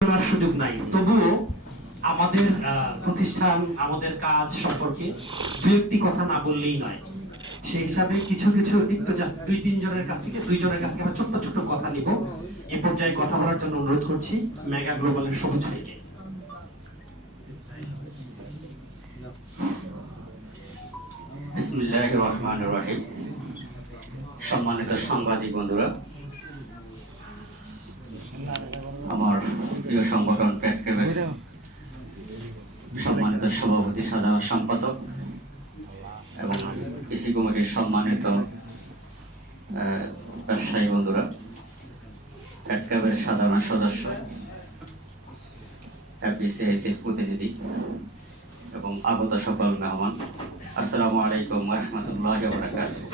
সুযোগ নাই, তবুও আমাদের প্রতিষ্ঠান আমাদের কাজ সম্পর্কে ব্যক্তি কথা না বললেই নয়। সেই হিসাবে কিছু কিছু একটু জাস্ট 2-3 জনের কাছ থেকে 2 জনের কাছ থেকে আমরা ছোট্ট ছোট্ট কথা নিব। এই পর্যায়ে কথা বলার জন্য অনুরোধ করছি মেগা গ্লোবালের সবুজ ভাইকে। বিসমিল্লাহির রহমানির রহিম। সম্মানিত সাংবাদিক বন্ধুরা, আমার প্রিয় সংগঠন প্রেক্ষেপের সম্মানিত সভাপতি, সাধারণ সম্পাদক এবং ইসি কমিটির সম্মানিত ব্যবসায়ী বন্ধুরা, প্রেক্ষেপের সাধারণ সদস্য, এফবিসিআইসির প্রতিনিধি এবং আগত সকল মেহমান, আসসালামু আলাইকুম ওয়া রাহমাতুল্লাহি ওয়া বারাকাতুহু।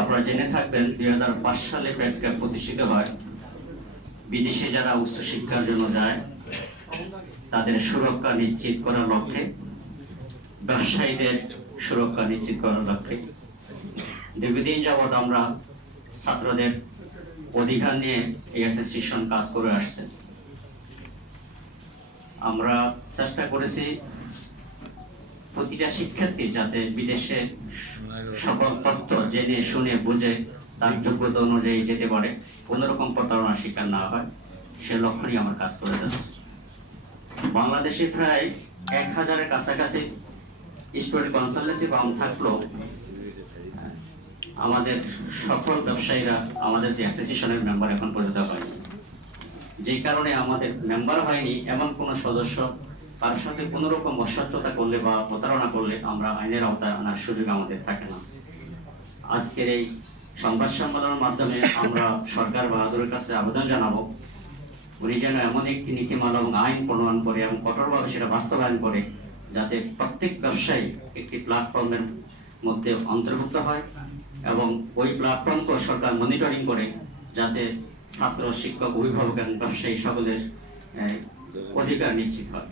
আপনারা জেনে থাকবেন 2005 সালে প্রেক্ষেপ প্রতিষ্ঠিত হয়। বিদেশে যারা উচ্চশিক্ষার জন্য যায় তাদের সুরক্ষা নিশ্চিত করার লক্ষ্যে, ব্যবসায়ীদের সুরক্ষা নিশ্চিত করার লক্ষ্যে দীর্ঘদিন যাবৎ আমরা ছাত্রদের অধিকার নিয়ে এই অ্যাসোসিয়েশন কাজ করে আসছে। আমরা চেষ্টা করেছি প্রতিটা শিক্ষার্থী যাতে বিদেশে সকল তথ্য জেনে শুনে বুঝে তার যোগ্যতা অনুযায়ী যেতে পারে, কোনোরকম প্রতারণার শিকার না হয়, সে লক্ষ্য নিয়ে আমার কাজ করে যাচ্ছে। বাংলাদেশে প্রায় 1000-এর কাছাকাছি স্টুডেন্ট কনসালটেন্সি ফার্ম থাকলেও আমাদের সকল ব্যবসায়ীরা আমাদের যে অ্যাসোসিয়েশনের মেম্বার এখন পর্যন্ত হয়নি। যেই কারণে আমাদের মেম্বার হয়নি এমন কোনো সদস্য তার সঙ্গে কোনো রকম অসচ্ছতা করলে বা প্রতারণা করলে আমরা আইনের আওতায় আনার সুযোগ আমাদের থাকে না। আজকের এই সংবাদ সম্মেলনের মাধ্যমে আমরা সরকার বাহাদুরের কাছে আবেদন জানাবো, উনি যেন এমন একটি নীতিমালা এবং আইন প্রণয়ন করে এবং কঠোরভাবে সেটা বাস্তবায়ন করে, যাতে প্রত্যেক ব্যবসায়ী একটি প্ল্যাটফর্মের মধ্যে অন্তর্ভুক্ত হয় এবং ওই প্ল্যাটফর্মকে সরকার মনিটরিং করে, যাতে ছাত্র, শিক্ষক, অভিভাবক এবং ব্যবসায়ী সকলের অধিকার নিশ্চিত হয়।